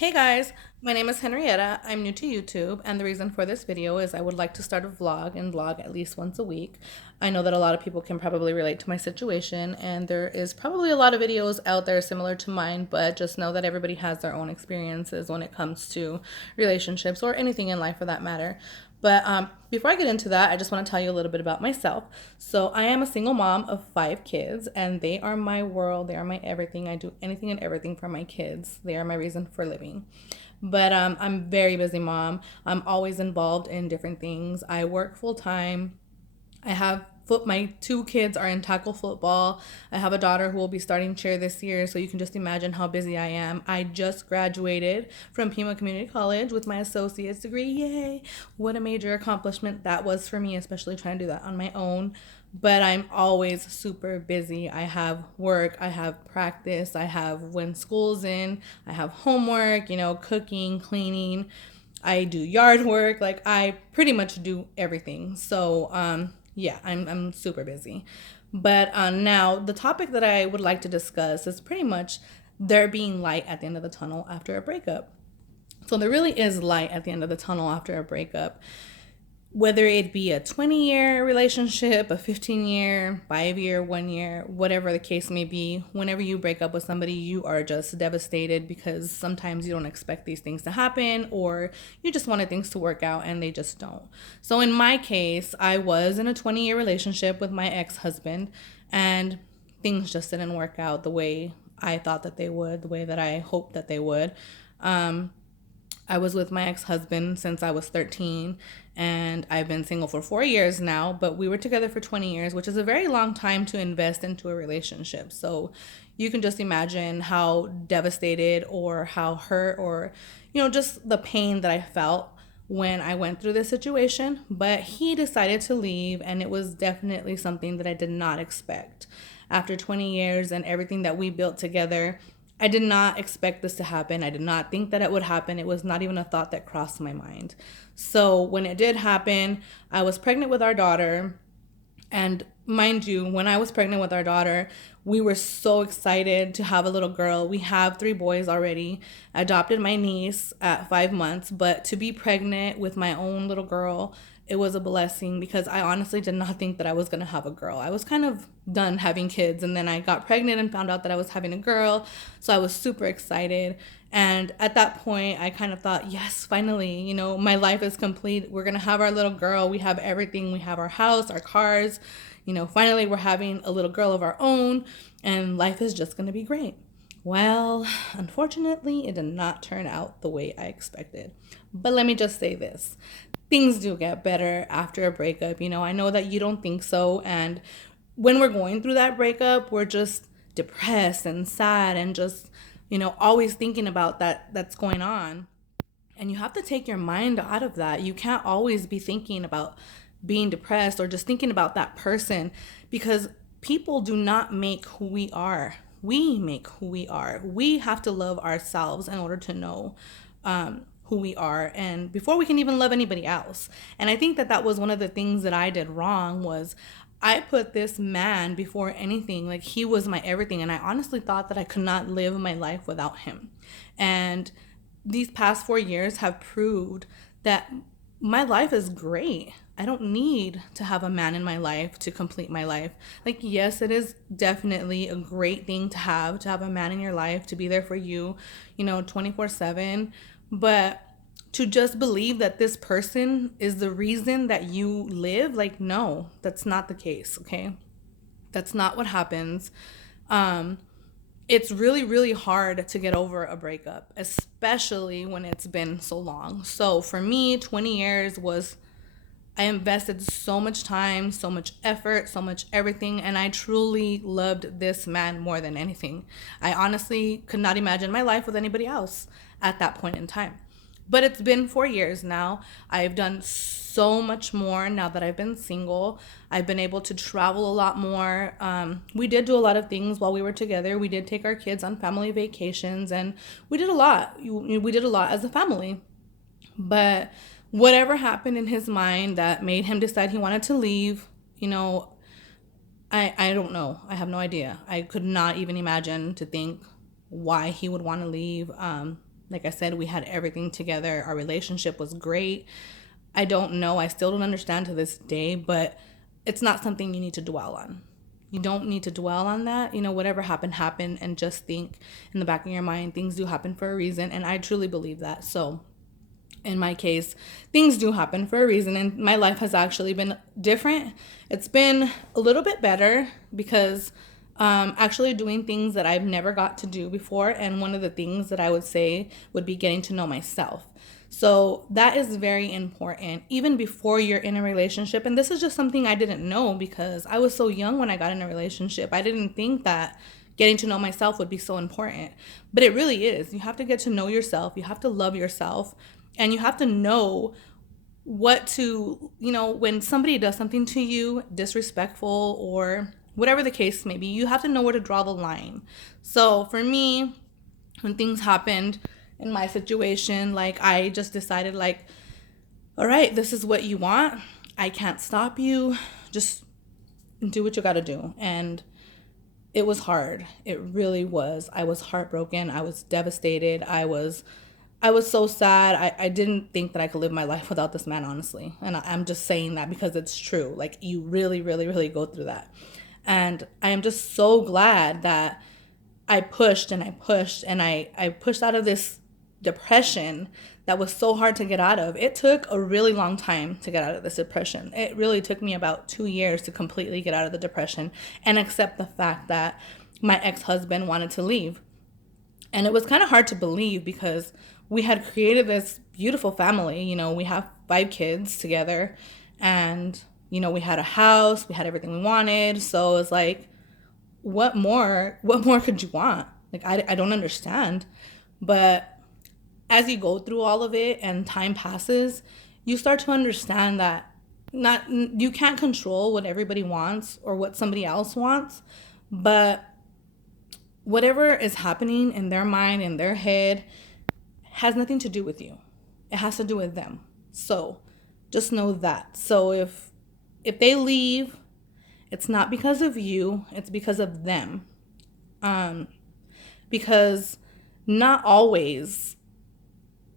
Hey guys, my name is Henrietta. I'm new to YouTube, and the reason for this video is I would like to start a vlog and vlog at least once a week. I know that a lot of people can probably relate to my situation, and there is probably a lot of videos out there similar to mine, but just know that everybody has their own experiences when it comes to relationships or anything in life for that matter. But before I get into that, I just want to tell you a little bit about myself. So, I am a single mom of 5 kids, and they are my world. They are my everything. I do anything and everything for my kids. They are my reason for living. But I'm a very busy mom. I'm always involved in different things. I work full time. I have my 2 kids are in tackle football. I have a daughter who will be starting cheer this year, so you can just imagine how busy I am. I just graduated from Pima Community College with my associate's degree. Yay! What a major accomplishment that was for me, especially trying to do that on my own. But I'm always super busy. I have work, I have practice, I have when school's in, I have homework, cooking, cleaning. I do yard work. Like I pretty much do everything. So yeah, I'm super busy. But now the topic that I would like to discuss is pretty much there being light at the end of the tunnel after a breakup. So there really is light at the end of the tunnel after a breakup, whether it be a 20-year relationship, a 15-year, 5-year, 1 year, whatever the case may be. Whenever you break up with somebody, you are just devastated because sometimes you don't expect these things to happen, or you just wanted things to work out and they just don't. So in my case, I was in a 20-year relationship with my ex-husband, and things just didn't work out the way I thought that they would, the way that I hoped that they would. I was with my ex-husband since I was 13, and I've been single for 4 years now, but we were together for 20 years, which is a very long time to invest into a relationship. So you can just imagine how devastated or how hurt or, just the pain that I felt when I went through this situation. But he decided to leave, and it was definitely something that I did not expect. After 20 years and everything that we built together, I did not expect this to happen. I did not think that it would happen. It was not even a thought that crossed my mind. So when it did happen, I was pregnant with our daughter. And mind you, when I was pregnant with our daughter, we were so excited to have a little girl. We have 3 boys already. I adopted my niece at 5 months, but to be pregnant with my own little girl, it was a blessing because I honestly did not think that I was going to have a girl. I was kind of done having kids, and then I got pregnant and found out that I was having a girl. So I was super excited. And at that point, I kind of thought, yes, finally, my life is complete. We're going to have our little girl. We have everything. We have our house, our cars. Finally, we're having a little girl of our own, and life is just going to be great. Well, unfortunately, it did not turn out the way I expected. But let me just say this. Things do get better after a breakup. I know that you don't think so. And when we're going through that breakup, we're just depressed and sad and just, always thinking about that's going on. And you have to take your mind out of that. You can't always be thinking about being depressed or just thinking about that person, because people do not make who we are. We make who we are. We have to love ourselves in order to know who we are, and before we can even love anybody else. And I think that was one of the things that I did wrong was I put this man before anything. Like, he was my everything, and I honestly thought that I could not live my life without him. And these past 4 years have proved that my life is great. I don't need to have a man in my life to complete my life. Like, yes, it is definitely a great thing to have a man in your life, to be there for you, 24/7. But to just believe that this person is the reason that you live, like, no, that's not the case, okay? That's not what happens. It's really, really hard to get over a breakup, especially when it's been so long. So for me, 20 years I invested so much time, so much effort, so much everything, and I truly loved this man more than anything. I honestly could not imagine my life with anybody else at that point in time. But it's been 4 years now. I've done so much more now that I've been single. I've been able to travel a lot more. We did do a lot of things while we were together. We did take our kids on family vacations, and we did a lot. We did a lot as a family. But whatever happened in his mind that made him decide he wanted to leave, I don't know. I have no idea. I could not even imagine to think why he would want to leave. Like I said, we had everything together. Our relationship was great. I don't know. I still don't understand to this day, but it's not something you need to dwell on. You don't need to dwell on that. Whatever happened, happened, and just think in the back of your mind, things do happen for a reason. And I truly believe that. So in my case, things do happen for a reason, and my life has actually been different. It's been a little bit better because actually doing things that I've never got to do before. And one of the things that I would say would be getting to know myself. So that is very important, even before you're in a relationship. And this is just something I didn't know because I was so young when I got in a relationship. I didn't think that getting to know myself would be so important. But it really is. You have to get to know yourself. You have to love yourself. And you have to know what to, when somebody does something to you, disrespectful or whatever the case may be, you have to know where to draw the line. So for me, when things happened in my situation, like I just decided like, all right, this is what you want. I can't stop you. Just do what you got to do. And it was hard. It really was. I was heartbroken. I was devastated. I was so sad. I didn't think that I could live my life without this man, honestly. And I'm just saying that because it's true. Like you really, really, really go through that. And I am just so glad that I pushed and I pushed and I pushed out of this depression that was so hard to get out of. It took a really long time to get out of this depression. It really took me about 2 years to completely get out of the depression and accept the fact that my ex-husband wanted to leave. And it was kind of hard to believe because we had created this beautiful family. We have 5 kids together and, we had a house, we had everything we wanted. So it was like, what more could you want? Like, I don't understand. But as you go through all of it and time passes, you start to understand that you can't control what everybody wants or what somebody else wants, but whatever is happening in their mind, in their head, has nothing to do with you. It has to do with them. So just know that. So if they leave, it's not because of you, it's because of them. Because not always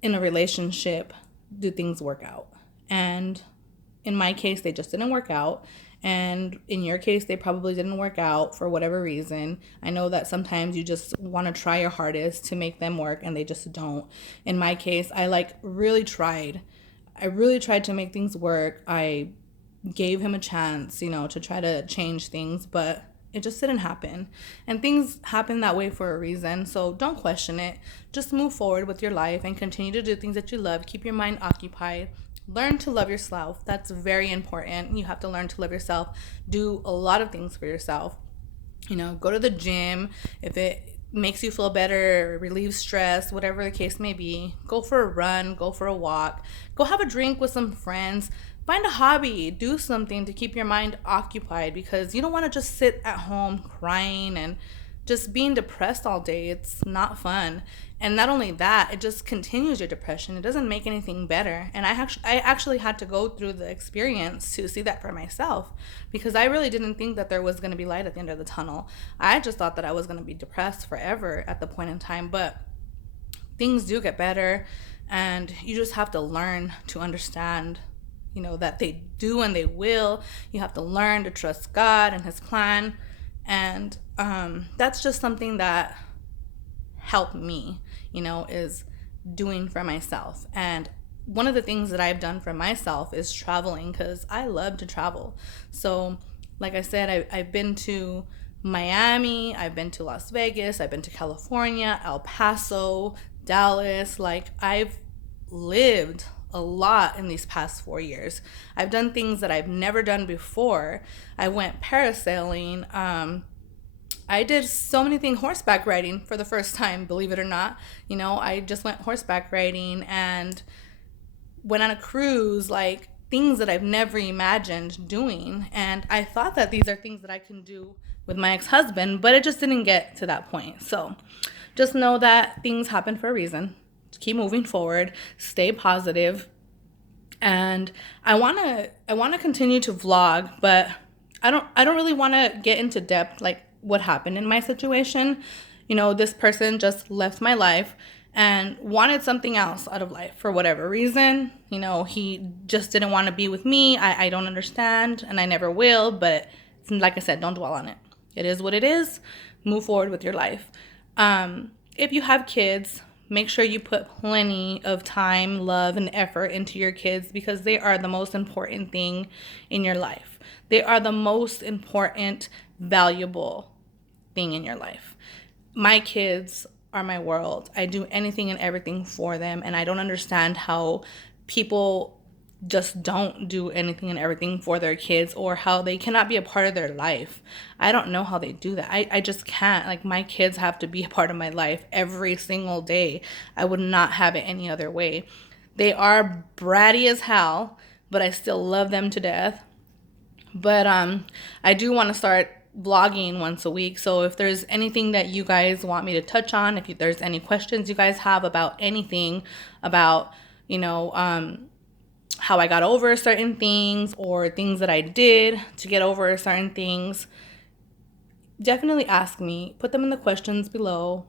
in a relationship do things work out. And in my case, they just didn't work out. And in your case, they probably didn't work out for whatever reason. I know that sometimes you just want to try your hardest to make them work and they just don't. In my case, I really tried. I really tried to make things work. I gave him a chance, to try to change things, but it just didn't happen. And things happen that way for a reason. So don't question it. Just move forward with your life and continue to do things that you love. Keep your mind occupied. Learn to love yourself. That's very important. You have to learn to love yourself. Do a lot of things for yourself. Go to the gym if it makes you feel better, relieves stress, whatever the case may be. Go for a run, go for a walk, go have a drink with some friends. Find a hobby, do something to keep your mind occupied because you don't want to just sit at home crying and just being depressed all day. It's not fun. And not only that, it just continues your depression. It doesn't make anything better. And I actually had to go through the experience to see that for myself because I really didn't think that there was going to be light at the end of the tunnel. I just thought that I was going to be depressed forever at the point in time. But things do get better and you just have to learn to understand that they do and they will. You have to learn to trust God and his plan. And that's just something that helped me, is doing for myself. And one of the things that I've done for myself is traveling because I love to travel. So like I said, I've been to Miami, I've been to Las Vegas, I've been to California, El Paso, Dallas. Like I've lived a lot in these past 4 years. I've done things that I've never done before. I went parasailing. I did so many things, horseback riding for the first time, believe it or not. I just went horseback riding and went on a cruise, like things that I've never imagined doing. And I thought that these are things that I can do with my ex-husband, but it just didn't get to that point. So just know that things happen for a reason. Keep moving forward, stay positive. And I want to continue to vlog, but I don't really want to get into depth like what happened in my situation. This person just left my life and wanted something else out of life for whatever reason. You know, he just didn't want to be with me. I don't understand, and I never will, but like I said, don't dwell on it. It is what it is. Move forward with your life. If you have kids, make sure you put plenty of time, love, and effort into your kids, because they are the most important thing in your life. They are the most important, valuable thing in your life. My kids are my world. I do anything and everything for them, and I don't understand how people just don't do anything and everything for their kids, or how they cannot be a part of their life. I don't know how they do that. I just can't. Like, my kids have to be a part of my life every single day. I would not have it any other way. They are bratty as hell, but I still love them to death. But I do want to start vlogging once a week. So if there's anything that you guys want me to touch on, if there's any questions you guys have about anything, about, you know, how I got over certain things, or things that I did to get over certain things, definitely ask me. Put them in the questions below,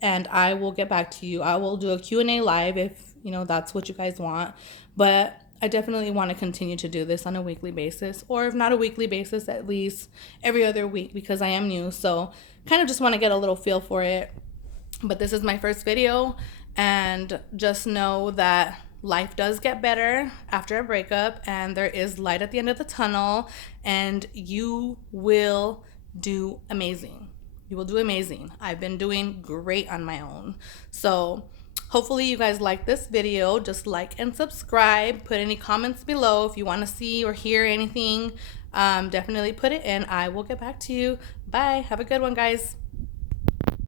and I will get back to you. I will do a Q&A live if, you know, that's what you guys want. But I definitely want to continue to do this on a weekly basis, or if not a weekly basis, at least every other week, because I am new. So kind of just want to get a little feel for it. But this is my first video, and just know that life does get better after a breakup, and there is light at the end of the tunnel, and you will do amazing. You will do amazing. I've been doing great on my own. So hopefully you guys like this video. Just like and subscribe. Put any comments below if you want to see or hear anything. Definitely put it in. I will get back to you. Bye. Have a good one, guys.